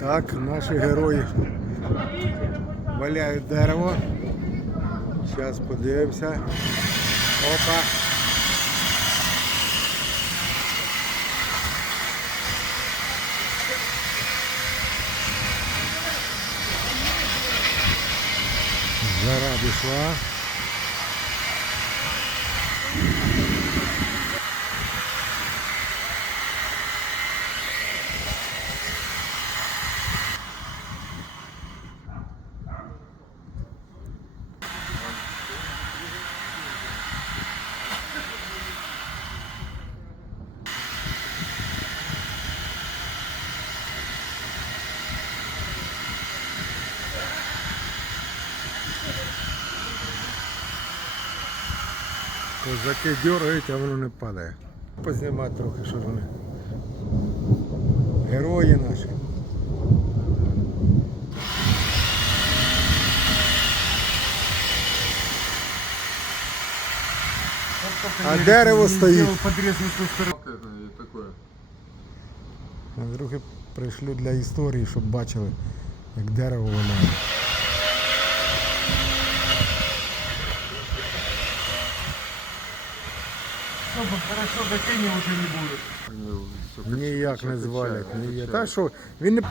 Так, наші герої валяють дерево. Зараз подивимося. Опа. Жара пішла. Козаки дергають, а воно не падає. Познімати трохи, що ж вони. Герої наші. А дерево стоїть. Трохи прийшли для історії, щоб бачили, як дерево воняє. Хорошо, не. Ніяк не звалять, ніяк. Та що, він не...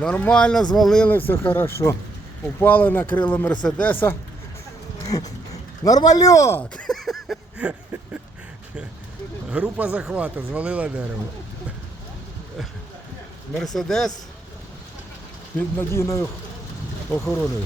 Нормально звалили, все хорошо. Упали на крило Мерседеса. Нормальок! Група захвату звалила дерево. Мерседес під надійною охороною.